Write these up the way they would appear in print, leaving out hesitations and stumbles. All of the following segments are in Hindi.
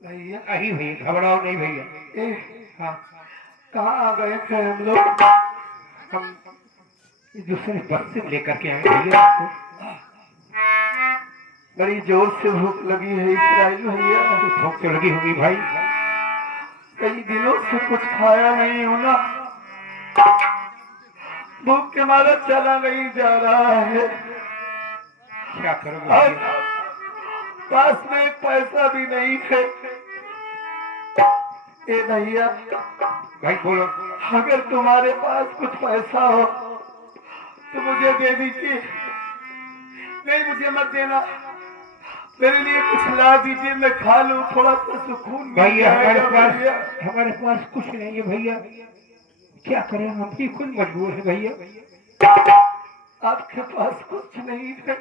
भैया भैया घबराओ नहीं भैया। हाँ, कहाँ आ गए थे हम लोग? हम दूसरे बस से लेकर के आए भैया आपको। बड़ी जोर से भूख लगी है इस्राइल भैया। भूख तो लगी होगी भाई। कई दिनों से कुछ खाया नहीं हूँ ना, भूख के मारा चला नहीं जा रहा है। क्या करोगे और पास में एक पैसा भी नहीं है। ए भैया भाई बोलो। अगर तुम्हारे पास कुछ पैसा हो तो मुझे दे दीजिए। नहीं मुझे मत देना, मेरे लिए कुछ ला दीजिए, मैं खा लूं, थोड़ा सा सुकून। भैया हमारे पास कुछ नहीं है भैया। क्या करें, हम भी खुद मजबूर है भैया। आपके पास कुछ नहीं है?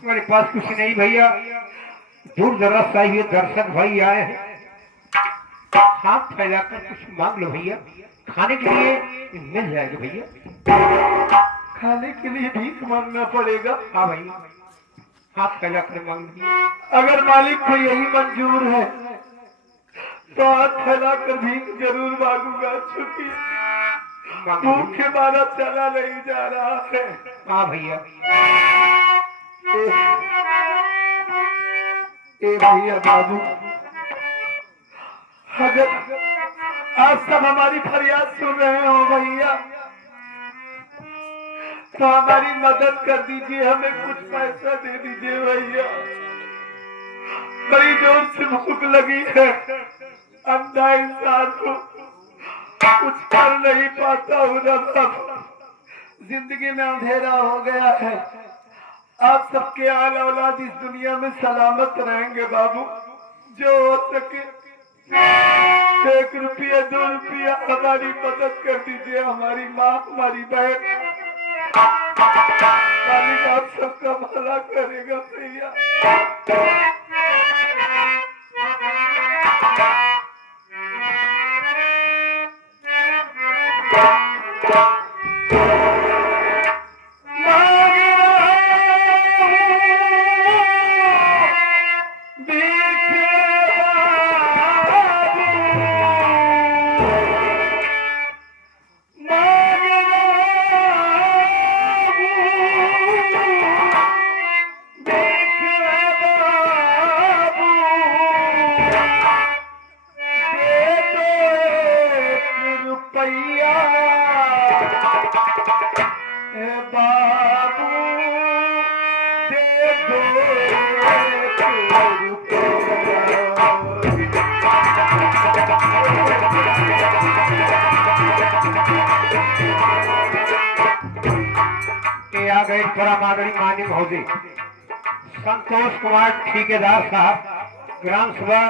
हमारे पास कुछ नहीं भैया। दूर दराज से ये दर्शक भाई आए हैं, हाथ फैलाकर कुछ मांग लो भैया। खाने के लिए मिल जाएगा भैया। खाने के लिए भीख मांगना पड़ेगा? हाँ भैया, हाथ फैलाकर मांग लीजिए। अगर मालिक को यही मंजूर है तो हाथ फैलाकर भीख जरूर मांगूंगा, चूंकि भूख के मारा चला नहीं जा रहा है। हाँ भैया। ए भैया बाबू, अगर आप सब हमारी फरियाद सुन रहे हो भैया तो हमारी मदद कर दीजिए, हमें कुछ पैसा दे दीजिए भैया। बड़ी जोर से भूख लगी है, अंधा इंसान को कुछ कर नहीं पाता हूँ ना बाबू। जिंदगी में अंधेरा हो गया है। आप सबके आल औलाद इस दुनिया में सलामत रहेंगे बाबू। जो हो सके 1 रुपया 2 रुपया हमारी मदद कर दीजिए। हमारी माँ, हमारी बहन, मालिक आप सबका भला करेगा भैया। आ गए परम आदरणीय माननीय महोदय संतोष कुमार ठेकेदार साहब, ग्राम सभा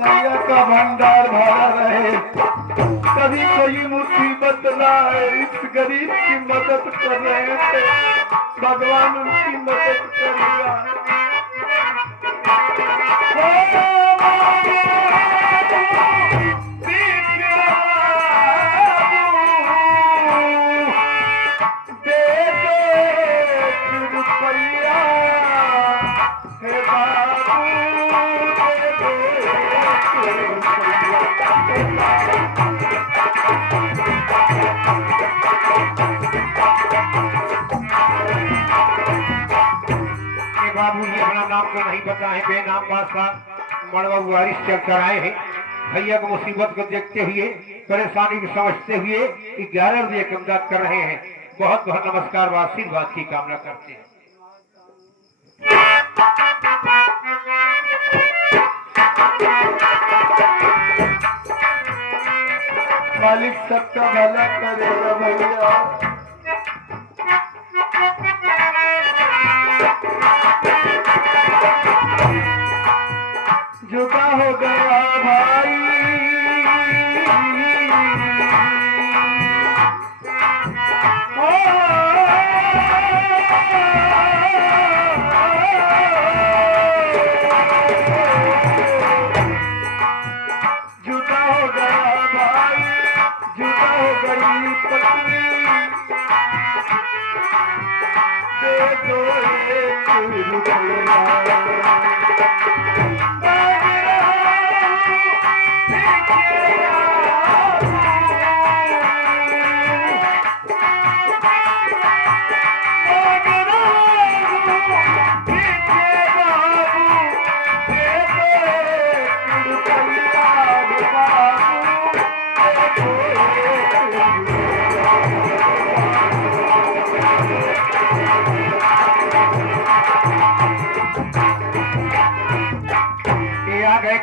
नैया का भंडार भरा रहे, कभी कोई मुसीबत ना आए। इस गरीब की मदद कर रहे थे, भगवान उनकी मदद करेगा। बाबू ये अपना नाम तो नहीं पता है, बेनाम बादशाह मड़वा वारिस चल कर आए हैं। भैया को मुसीबत को देखते हुए, परेशानी को समझते हुए 11 बजे की इमदाद कर रहे हैं। बहुत बहुत नमस्कार व आशीर्वाद की कामना करते हैं। मालिक सबका भला करेगा भैया। झुका हो गया भाई, झुका हो गया भाई, झुका मेरी पत्नी दे दो एक रुपया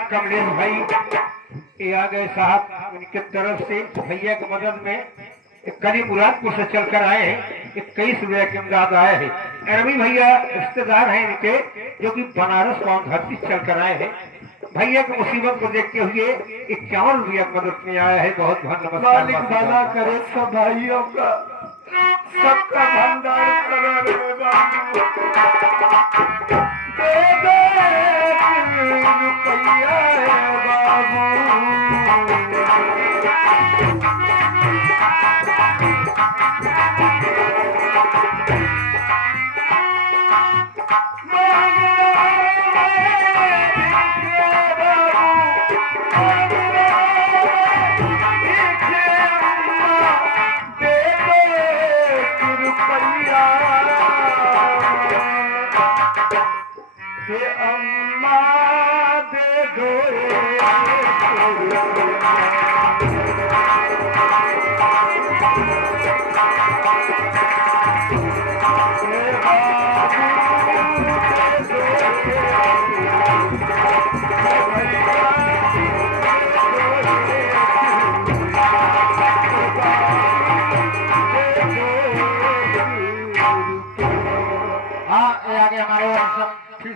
कमलेश भाई ये आ गए साहब, उनके तरफ से भैया की मदद में करीब मुरादपुर से चलकर आए हैं। 21 रुपये के इमदाद आए हैं। रवि भैया रिश्तेदार हैं इनके, जो कि बनारस पाउन धरती चलकर आए हैं। भैया की मुसीबत को देखते हुए 51 रुपया मदद में आया है। बहुत बहुत नमस्कार। मालिक भला करे सब भाइयों का, सबका भंडार करे बाबू। दे दे रुपया बाबू।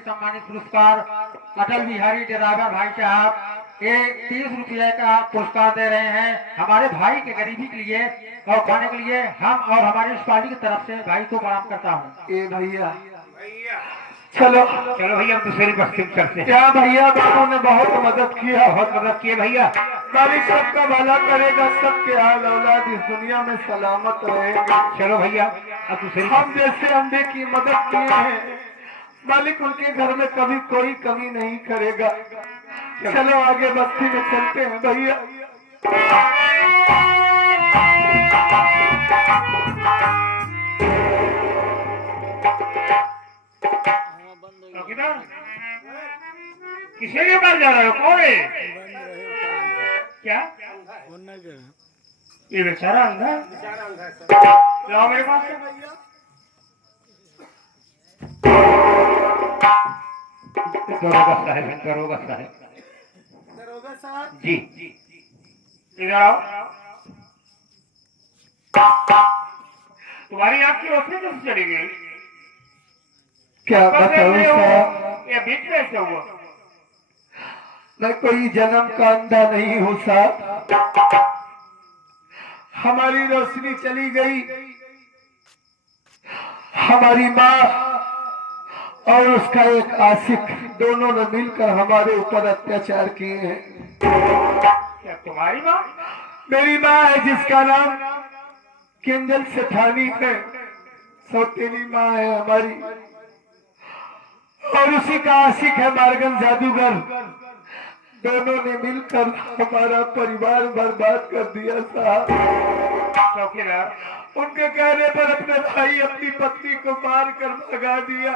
सम्मानित पुरस्कार अटल बिहारी ड्राइवर भाई साहब ये 30 रुपये का पुरस्कार दे रहे हैं हमारे भाई के गरीबी के लिए और खाने के लिए। हम और हमारी पार्टी की तरफ से भाई को प्रणाम करता हूँ। ए भैया चलो चलो भैया दूसरी बस्ती में चलते हैं। क्या भैया बाबू ने बहुत मदद किया, बहुत मदद किए भैया। मालिक सबका भला करेगा, सबके हाल औलाद इस दुनिया में सलामत रहेगा। चलो भैया अब दूसरी हम जैसे अंधे की मदद किए हैं, मालिक उनके घर में कभी कोई कमी नहीं करेगा। चलो आगे बस्ती में चलते हैं भैया। किसी के पास जा रहे हो? कौन है? क्या ये बेचारा अंधा? जाओ मेरे पास। दरोगा साहब जी इधर आओ। तुम्हारी आँख की रोशनी कैसे चली गई? क्या बताऊं साहब, ये बीच में ऐसे हुआ? मैं कोई जन्म का अंधा नहीं हूँ साहब। हमारी रोशनी चली गई। हमारी माँ और उसका एक आशिक दोनों ने मिलकर हमारे ऊपर अत्याचार किए हैं। क्या तुम्हारी माँ? मेरी माँ है जिसका नाम किंजल सेठानी है, सौतेली माँ है हमारी। और उसी का आशिक है मार्गन जादूगर। दोनों ने मिलकर हमारा परिवार बर्बाद कर दिया साहब। चौकीदार उनके कहने पर अपने भाई अपनी पत्नी को मार कर भगा दिया।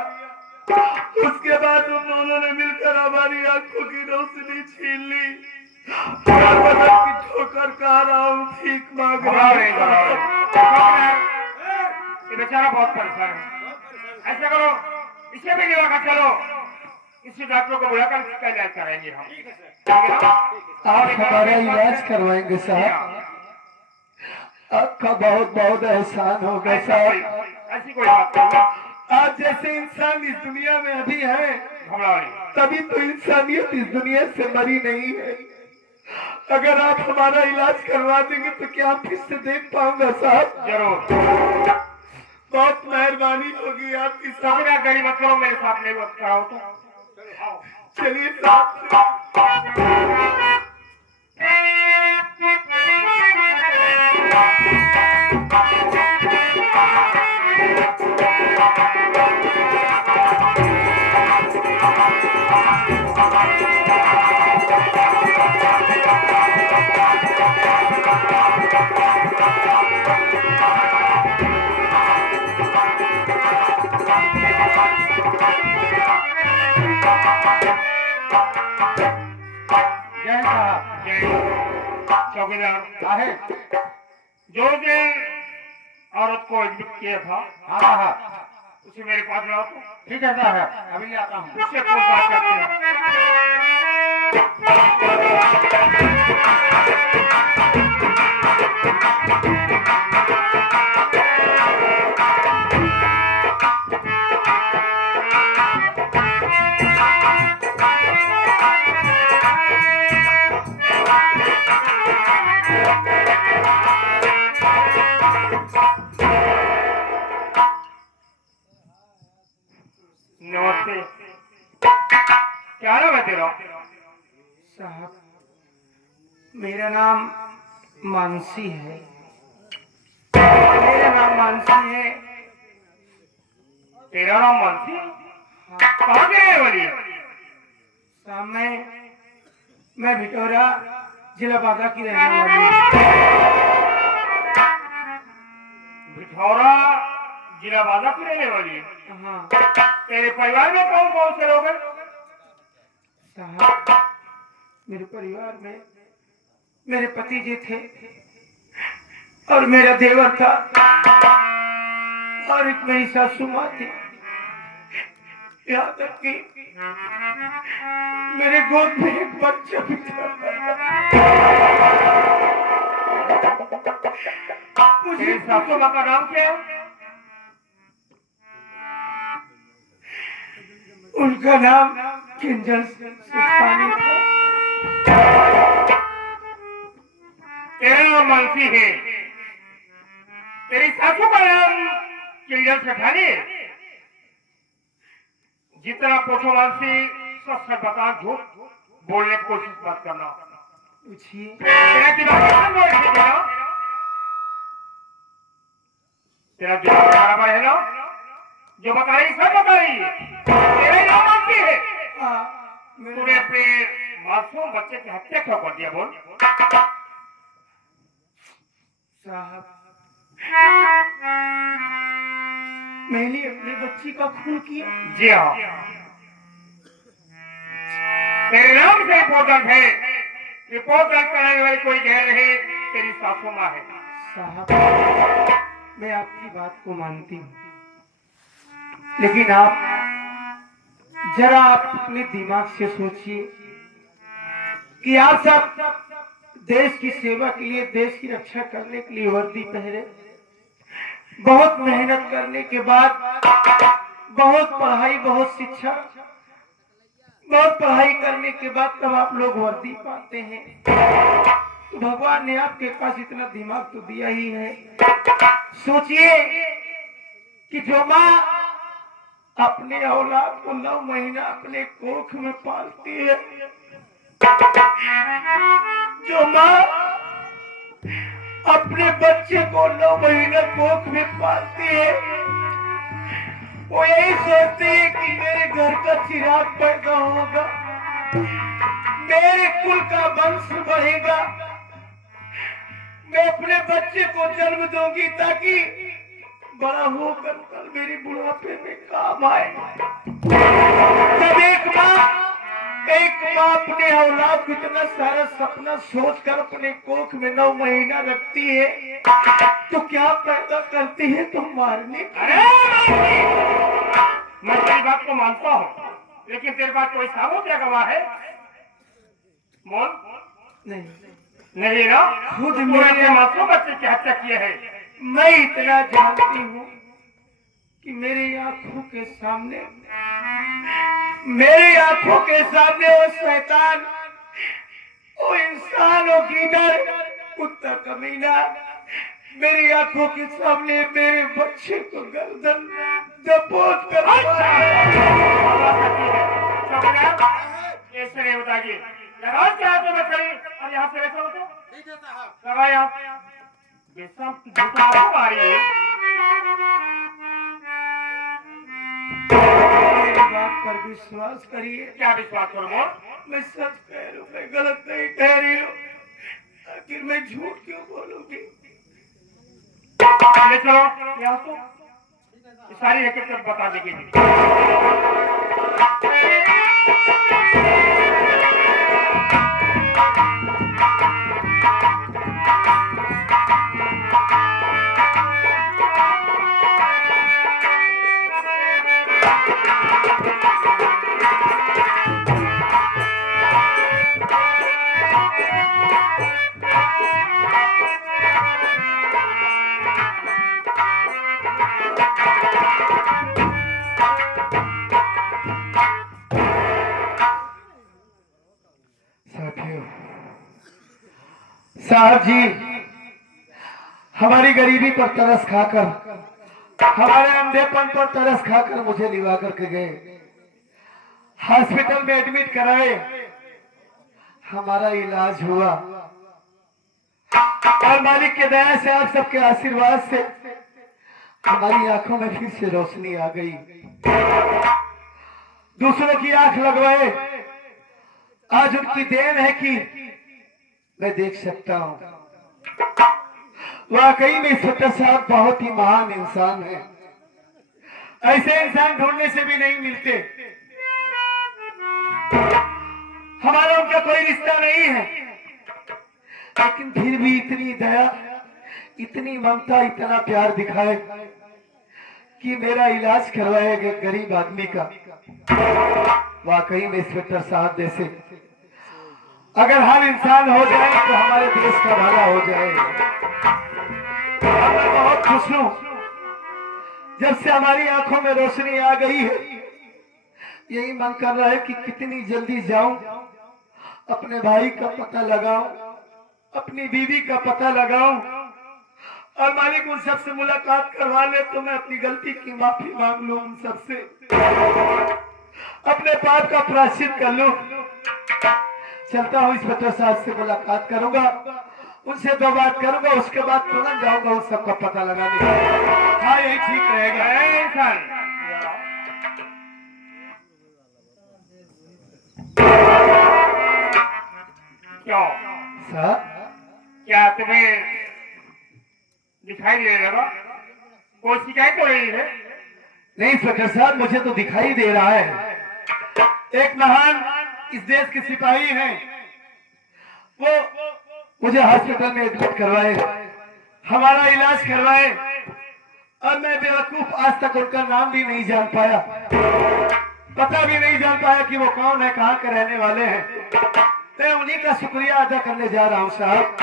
उसके बाद उन दोनों ने मिलकर हमारी आंखों की रोशनी छीन ली। की ठोकर खा रहा हूँ, भीख मांग रहा हूँ। ये बेचारा बहुत परेशान है। ऐसा करो इसे भी लेकर चलो, इसी डॉक्टर को बुलाकर इसका इलाज कराएंगे हम। आप हमारा इलाज करवाएंगे साहब? आपका बहुत बहुत एहसान होगा साहब। ऐसी कोई बात नहीं। आज जैसे इंसान इस दुनिया में अभी है, तभी तो इंसानियत इस दुनिया से मरी नहीं है। अगर आप हमारा इलाज करवा देंगे तो क्या फिर से देख पाऊंगा साहब? जरूर, बहुत मेहरबानी होगी आपकी साहब। गरीब मत करो, मेरे साथ नहीं मत कराओ तो। चलिए साहब। जय साहब। चौकीदार आहे। जो दिन औरत को एडमिट किया था हाँ साहब। उसे मेरे पास लाओ तो ठीक है साहब, अभी ले आता हूँ। उससे पूछताछ करते हैं। नमस्ते, क्या नाम है तेरा? साहब, मेरा नाम मानसी है। मेरा नाम मानसी है। तेरा नाम मानसी? कहाँ की रहने वाली है? साहब, मैं भिटोरा जिला बांका की रहने वाली हूँ। भिठौरा जिला बांका की रहने वाली है। हाँ तेरे परिवार में कौन कौन से लोग हैं? साहब, मेरे परिवार में मेरे पति जी थे और मेरा देवर था और एक मेरी सासू माँ थी। यहाँ तक कि मेरे गोद में एक बच्चा भी था। मुझे तेरी सासू माँ का नाम क्या है? उनका नाम किंजल सुखानी था। तेरा नाम मानसी है, तेरी सासू का नाम किंजल सेठानी है। जितना पूछो मानसी सच सच बता, झूठ बोलने की कोशिश मत करना। पूछिए। तेरा दिमाग कितना बोल रही है? तेरा दिमाग बराबर है ना? जो बता रही सब बता रही है। तेरा ही नाम मानसी है। तूने अपने मासूम बच्चे की हत्या क्यों कर दिया? बोल। साहब, मैंने अपने बच्ची का खून किया। जी हाँ, तेरे नाम से रिपोर्ट दर्ज है। रिपोर्ट दर्ज कराने वाली कोई गैर नहीं, तेरी सासू माँ है। साहब, मैं आपकी बात को मानती हूँ, लेकिन जरा आप अपने दिमाग से सोचिए कि आप सब देश की सेवा के लिए, देश की रक्षा करने के लिए वर्दी पहने, बहुत मेहनत करने के बाद, बहुत पढ़ाई, बहुत शिक्षा, बहुत पढ़ाई करने के बाद तब आप लोग वर्दी पाते हैं। तो भगवान ने आपके पास इतना दिमाग तो दिया ही है। सोचिए कि जो माँ अपने औलाद को 9 महीना अपने कोख में पालती है, जो माँ अपने बच्चे को 9 महीना कोख में पालती है, वो यही सोचती है कि मेरे घर का चिराग पैदा होगा, मेरे कुल का वंश बढ़ेगा, मैं अपने बच्चे को जन्म दूंगी ताकि बड़ा होकर कल मेरे बुढ़ापे में काम आए। जब एक माँ अपने औलाद को इतना सारा सपना सोचकर अपने कोख में 9 महीना रखती है, तो क्या पैदा करती है? तो मारने की। अरे मैं तेरी बात को मानता हूँ, लेकिन तेरे पास कोई साबुत या गवाह है? बोल। नहीं ना? खुद तूने अपने मासूम बच्चे की हत्या की है। मैं इतना जानती हूँ कि मेरी आंखों के सामने वो शैतान, वो इंसान, वो गीदड़, कुत्ता कमीना मेरी आंखों के सामने मेरे बच्चे को गर्दन दबोच कर ऐसे नहीं बताइए। लगाओ क्या हाथों में खड़ी और यहाँ से ऐसा होता? ठीक है साहब। लगाओ यहाँ। बेशक की झूठा हमारी है। मेरी बात पर विश्वास करिए। क्या विश्वास करो बोल? मैं सच कह रही हूँ, मैं गलत नहीं कह रही हूँ। आखिर मैं झूठ क्यों बोलूंगी? ले चलो यहाँ तो ये सारी हकीकत बता देगी। साथियों, साहब जी हमारी गरीबी पर तरस खाकर, हमारे अंधेपन पर तरस खाकर मुझे लिवा करके गए, हॉस्पिटल में एडमिट कराए, हमारा इलाज हुआ और मालिक के दया से, आप सबके आशीर्वाद से हमारी आंखों में फिर से रोशनी आ गई। दूसरों की आंख लगवाए, आज उनकी देन है कि मैं देख सकता हूं। वाकई में इंस्पेक्टर साहब बहुत ही महान इंसान है। ऐसे इंसान ढूंढने से भी नहीं मिलते। हमारा उनका कोई रिश्ता नहीं है, लेकिन फिर भी इतनी दया, इतनी ममता, इतना प्यार दिखाए कि मेरा इलाज करवाएगा गरीब आदमी का। वाकई में इंस्पेक्टर साहब जैसे अगर हर इंसान हो जाए तो हमारे देश का भला हो जाएगा। मैं बहुत खुश हूं जब से हमारी आंखों में रोशनी आ गई है। यही मन कर रहा है कि कितनी जल्दी जाऊं, अपने भाई का पता लगाऊं, अपनी बीवी का पता लगाऊं और मालिक उन सबसे मुलाकात करवा ले तो मैं अपनी गलती की माफी मांग लूं, उन सबसे अपने पाप का प्रायश्चित कर लूं। चलता हूँ, इंस्पेक्टर साहब से मुलाकात करूंगा, उनसे दो बात करूंगा, उसके बाद तुरंत जाऊंगा उन सबका पता लगाने। हाँ यही ठीक रहेगा। क्यों सर क्या तुम्हें दिखाई दे रहा? कोई शिकायत हो रही है? नहीं इंस्पेक्टर साहब, मुझे तो दिखाई दे रहा है एक महान इस देश के सिपाही हैं, वो मुझे हॉस्पिटल में एडमिट करवाए, हमारा इलाज करवाए और मैं बेवकूफ आज तक उनका नाम भी नहीं जान पाया, पता भी नहीं जान पाया कि वो कौन है, कहाँ के रहने वाले हैं। मैं उन्हीं का शुक्रिया अदा करने जा रहा हूँ साहब।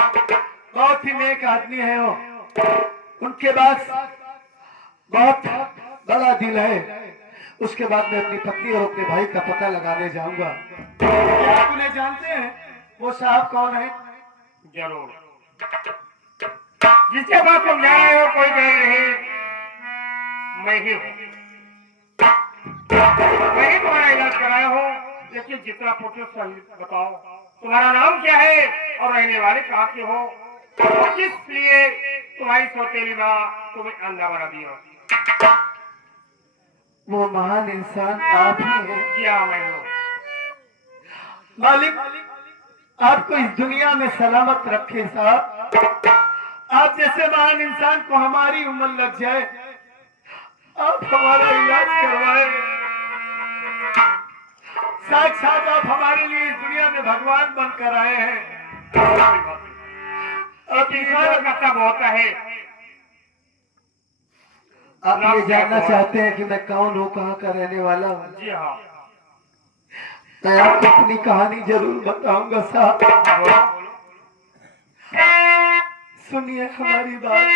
बहुत ही नेक आदमी है वो, उनके पास बहुत बड़ा दिल है। उसके बाद मैं अपनी पत्नी और अपने भाई का पता लगाने जाऊंगा। क्या आप उन्हें जानते हैं? वो साहब कौन है? जरूर, जिसके पास तुम जा रहे हो कोई नहीं, मैं ही हूँ। मैं ही तुम्हारा इलाज कराया हूँ, लेकिन जितना पूछो सही बताओ, तुम्हारा नाम क्या है और रहने वाले कहाँ के हो? किस लिए तुम्हारी सौतेली माँ तुम्हें अंधा बना दिया? वो महान इंसान आप ही हैं। जी हाँ, मैं हूँ। मालिक आपको इस दुनिया में सलामत रखे साहब। आप जैसे महान इंसान को हमारी उम्र लग जाए, आप हमारा इलाज करवाए। साक्षात आप हमारे लिए इस दुनिया में भगवान बनकर आए हैं। और ईश्वर का कर्तव्य होता है। आप ये जानना चाहते हैं कि मैं कौन हूँ, कहाँ का रहने वाला हूँ? जी हाँ, मैं आपको अपनी कहानी जरूर बताऊंगा साहब। सुनिए हमारी बात।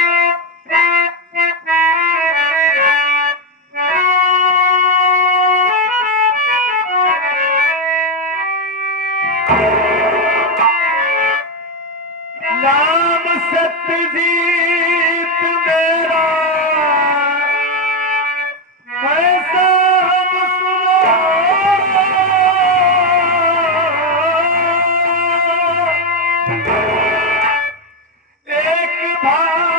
नाम सत्यजीत मेरा, ऐसा हम सुनो। एक भाई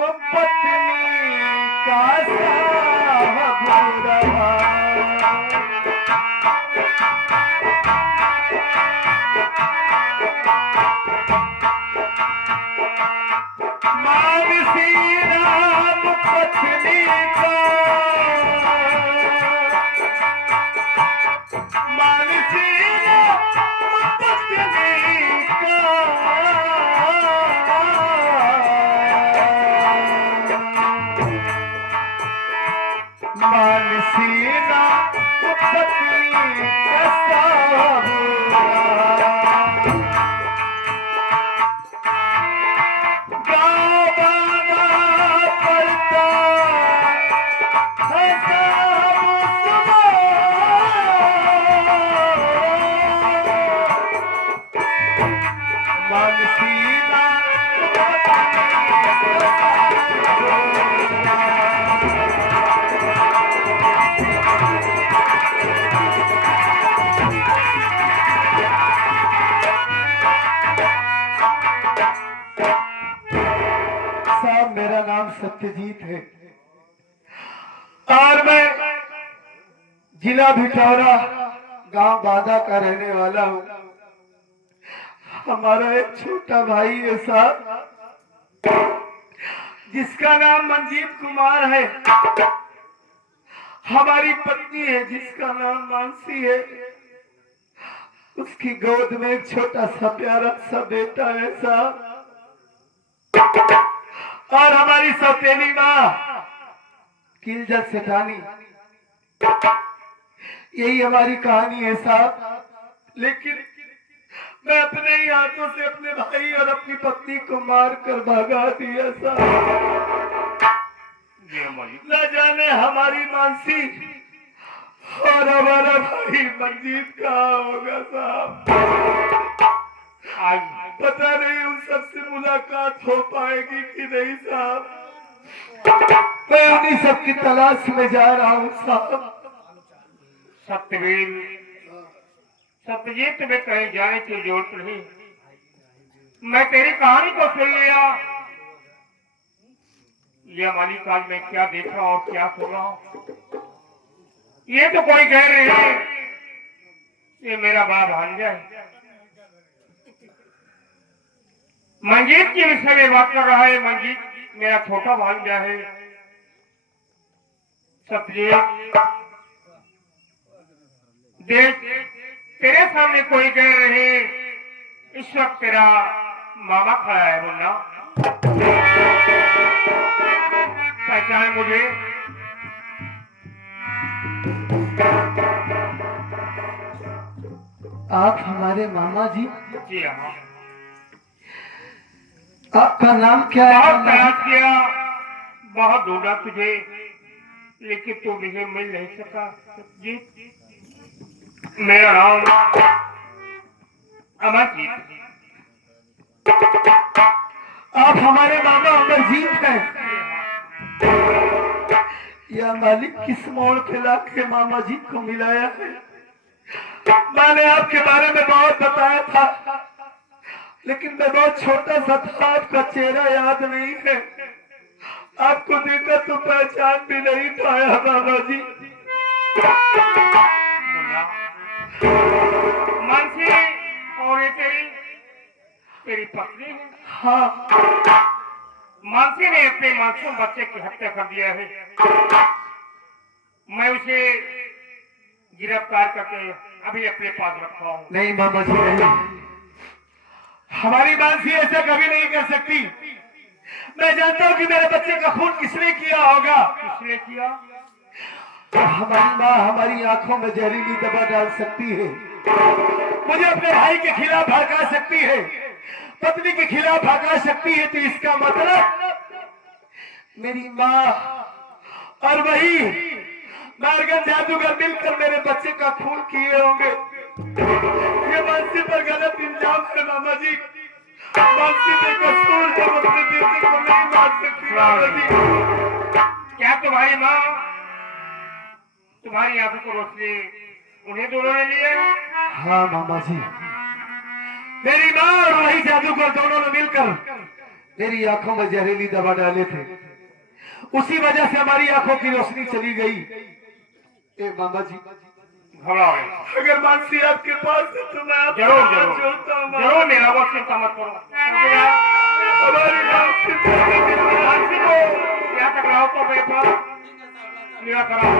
पत्नी का साहब रहा। मानसी राम पत्नी का, मानसी राम पत्नी का, मानसी राम पत्नी का साहब रहा। साहब मेरा नाम सत्यजीत है और मैं जिला भिटौरा गांव बादा का रहने वाला हूँ। हमारा एक छोटा भाई है साहब जिसका नाम मंजीत कुमार है। हमारी पत्नी है जिसका नाम मानसी है। उसकी गोद में एक छोटा सा प्यारा सा बेटा है साहब। और हमारी सौतेली माँ किलजल सेठानी। यही हमारी कहानी है साहब। लेकिन मैं अपने ही हाथों से अपने भाई और अपनी पत्नी को मार कर भगा दिया साहब। न जाने हमारी मानसी और हमारा भाई मंजीत कहाँ होगा साहब। पता नहीं उन सबसे मुलाकात हो पाएगी कि नहीं साहब। मैं उन्हीं सबकी तलाश में जा रहा हूँ साहब। सत्यवीर, सत्यजीत में कहीं जाने की जरूरत नहीं। मैं तेरी कहानी को सुन लिया। ये मालिक आज मैं क्या देख रहा हूँ और क्या सुन रहा हूँ। ये तो कोई कह रहे हैं ये मेरा बड़ा भांजा है। मंजीत के विषय में बात कर रहा है। मंजीत मेरा छोटा भांजा है। सत्यजीत देख, तेरे सामने कोई कह रहे इस वक्त तेरा मामा खड़ा है। मुन्ना पहचान मुझे। आप हमारे मामा जी? जी हाँ। आपका नाम क्या है? बहुत प्रयास किया, बहुत ढूंढा तुझे, लेकिन तू मुझे मिल नहीं सका। जी मेरा नाम अमरजीत। आप हमारे मामा अमरजीत हैं? यह मालिक किस मोड़ पे लाके मामा जी को मिलाया है। मैंने आपके बारे में बहुत बताया था, लेकिन मैं बहुत छोटा सा था। आपका चेहरा याद नहीं है। आपको देखा तो पहचान भी नहीं पाया बाबा जी। मानसी और ये तेरी पत्नी है? हाँ। मानसी ने अपने मासूम बच्चे की हत्या कर दिया है। मैं उसे गिरफ्तार करके अभी अपने पास रखा हूँ। नहीं मामा जी नहीं, हमारी मानसी ऐसा कभी नहीं कर सकती। मैं जानता हूँ कि मेरे बच्चे का खून किसने किया होगा। किसने किया? तो हमारी माँ हमारी आंखों में जहरीली दवा डाल सकती है, मुझे अपने भाई के खिलाफ भड़का सकती है, पत्नी के खिलाफ भड़का सकती है। तो इसका मतलब मेरी माँ और वही नारगन जादूगर मिलकर मेरे बच्चे का खून किए होंगे। ये मानसी पर गलत इल्जाम है मामा जी। मानसी बेकसूर है, अपने बेटे को नहीं मार सकती मामा जी। क्या तुम्हारी माँ तुम्हारी आंखों को रोशनी उन्हें दोनों ने लिए? हाँ मामा जी, मेरी माँ और वही जादूगर दोनों ने मिलकर मेरी आंखों में जहरीली दवा डाले थे, उसी वजह से हमारी आंखों की रोशनी चली गई। ए मामा जी, घबराओ। अगर मानसी आपके पास है तो मैं आपको जरूर हाथ जरूर जोड़ता हूं। जरूर मेरा वो चिंता मत करो। हमारी मानसी मानसी को यहाँ तक लाओ तो मेरे पास निराकरण।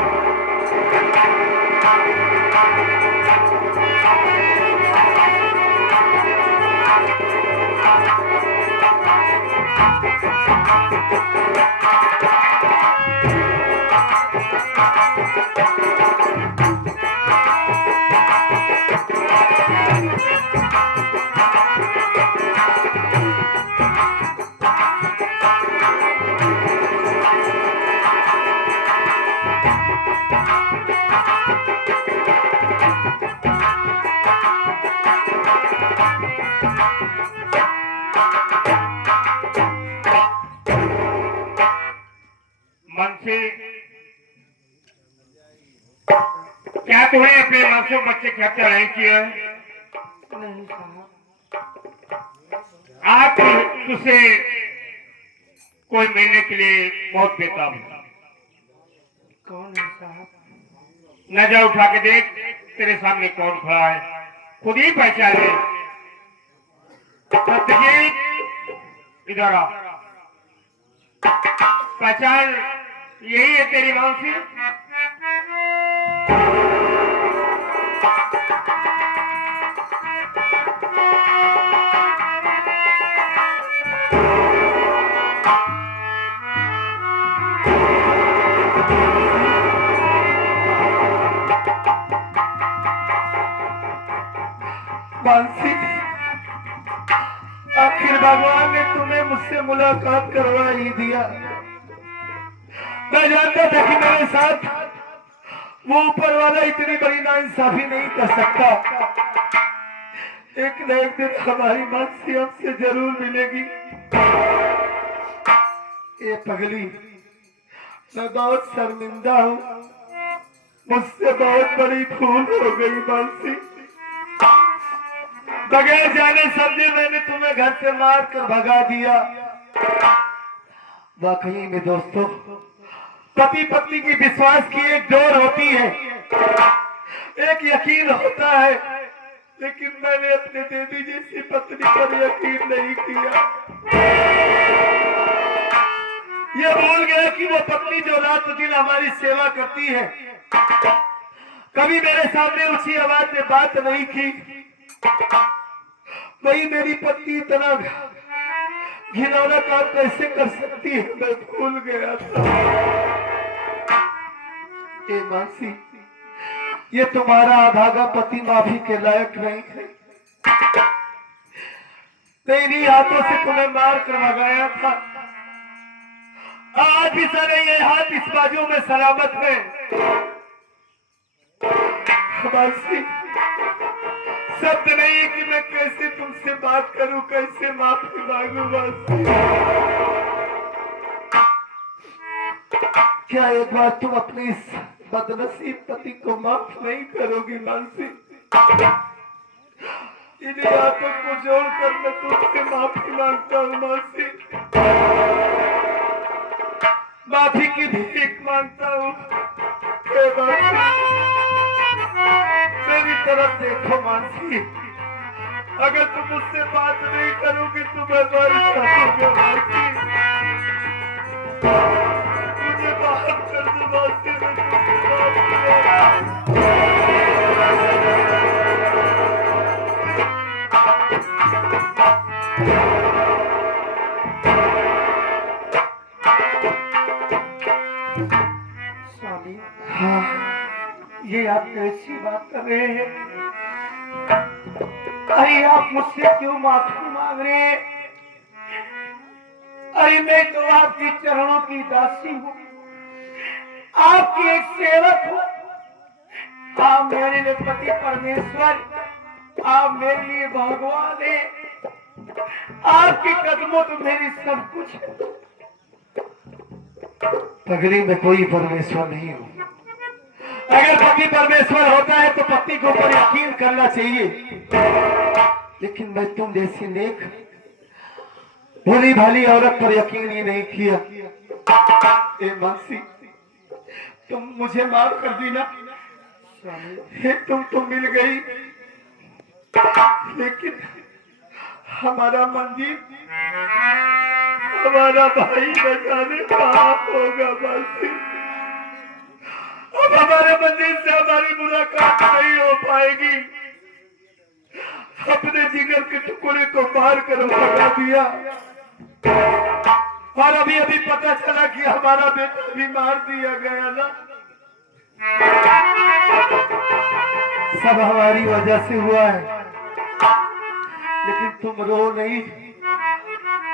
मन से क्या तुम्हें अपने मासूम बच्चे की हत्या नहीं की है? नहीं साहब। आज तुझसे कोई मिलने के लिए बहुत बेताब है। कौन है साहब? नजर उठा के देख, तेरे सामने कौन खड़ा है, खुद ही पहचान ले। सत्यजीत, इधर आ। पहचान, यही है तेरी मानसी? मानसी, आखिर भगवान ने तुम्हें मुझसे मुलाकात करवा ही दिया। मैं जानता था कि मेरे साथ वो ऊपर वाला इतनी बड़ी नाइंसाफी नहीं कर सकता। एक न एक दिन हमारी मानसी हमसे जरूर मिलेगी। ये पगली, मैं बहुत शर्मिंदा हूँ, मुझसे बहुत बड़ी भूल हो गई मानसी। बगैर जाने समझे मैंने तुम्हें घर से मार कर भगा दिया। वाकई में दोस्तों, पति पत्नी की विश्वास की एक डोर होती है, एक यकीन होता है, लेकिन मैंने अपने देवी जैसी पत्नी पर यकीन नहीं किया। ये भूल गया कि वो पत्नी जो रात दिन हमारी सेवा करती है, कभी मेरे सामने ऊंची आवाज में बात नहीं की। वही मेरी पत्नी इतना घिनौना काम कैसे कर सकती है, मैं भूल गया था। ए मानसी, ये तुम्हारा अभागा पति माफी के लायक नहीं है। तेरी हाथों से तुम्हें मार कर भगाया था, आज भी सारे ये हाथ इस बाजू में सलामत है। मानसी, शब्द नहीं है कि मैं कैसे तुमसे बात करूं, कैसे माफी मांगू। मानसी, क्या एक बार तुम अपने इस बदनसीब पति को माफ नहीं करोगी मानसी? इन्हीं हाथों को जोड़कर मैं तुमसे माफी मांगता हूँ मानसी। माफी की भीख मांगता हूँ। मेरी तरफ देखो मानसी, अगर तुम मुझसे बात नहीं करोगी तो मैं मर जाऊंगा मानसी। मुझे माफ कर दो मानसी, मैं तुमसे माफ स्वामी। हाँ, ये आप कैसी बात कर रहे हैं? अरे आप मुझसे क्यों माफी मांग रहे हैं? अरे मैं तो आपके चरणों की दासी हूँ, आपकी एक सेवक हूँ। आप मेरे लिए पति परमेश्वर, आप मेरे लिए भगवान है। आपके कदमों तो मेरी सब कुछ है। पगड़ी में कोई परमेश्वर नहीं हो। अगर पति परमेश्वर होता है तो पत्नी के ऊपर यकीन करना चाहिए, लेकिन मैं तुम जैसी नेक भोली भाली औरत पर यकीन ही नहीं किया। ए मासी, तुम मुझे माफ कर दी ना। हे तुम तो मिल गई, लेकिन हमारा मंजीत, हमारा भाई न जाने कहाँ होगा मासी। अब हमारे मंजीत से हमारी मुलाकात नहीं हो पाएगी। अपने जिगर के टुकड़े को मार कर भगा दिया, और अभी अभी पता चला कि हमारा बेटा भी मार दिया गया ना। सब हमारी वजह से हुआ है, लेकिन तुम रो नहीं।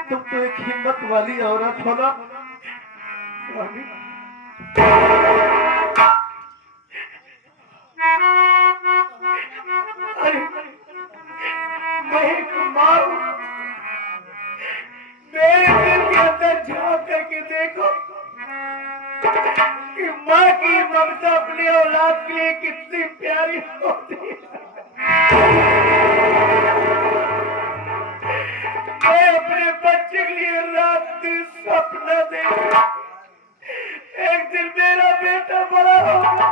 तुम तो एक हिम्मत वाली औरत हो ना। मैं एक माँ हूँ। मेरे दिल के अंदर झांक करके देखो कि माँ की ममता अपनी औलाद के लिए कितनी प्यारी होती है। मैं अपने बच्चे के लिए रात दिन सपना देखा, एक दिन मेरा बेटा बड़ा होगा,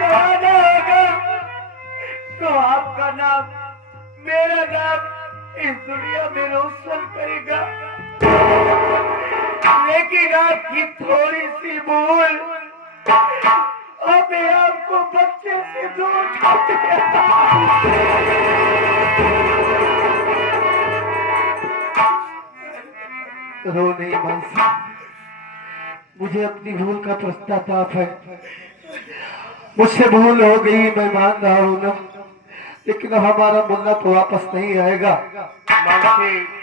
सहारा होगा, तो आपका नाम, मेरा नाम इस दुनिया में रोशन करेगा। लेकिन आपकी थोड़ी सी भूल हमें आपको बच्चे से दूर कर दिया। रो नहीं मानसी, मुझे अपनी भूल का पश्चाताप है। मुझसे भूल हो गई, मैं मान रहा हूँ ना, लेकिन हमारा मुन्ना तो वापस नहीं आएगा।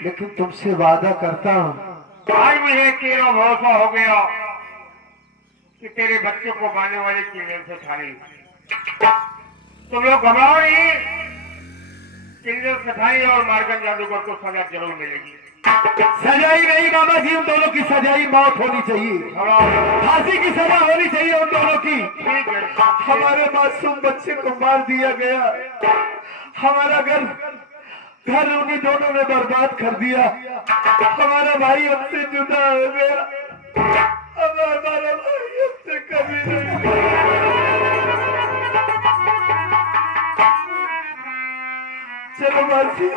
लेकिन तुमसे वादा करता हूँ, आज मुझे तेरा भरोसा हो गया कि तेरे बच्चों को मारने वाले कीड़े से खाने। तुम लोग घबराओ नहीं, कीड़े सठाई और मार्गन जादूगर को सजा जरूर मिलेगी। सजाई नहीं बाबा जी, उन दोनों की सजाई मौत होनी चाहिए, फांसी की सजा होनी चाहिए उन दोनों की। हमारे मासूम बच्चे को मार दिया गया, हमारा घर उन्हीं दोनों ने बर्बाद कर दिया। हमारा भाई हमसे जुदा हो गया, अब हमारा भाई हमसे कभी नहीं। चलो मासी,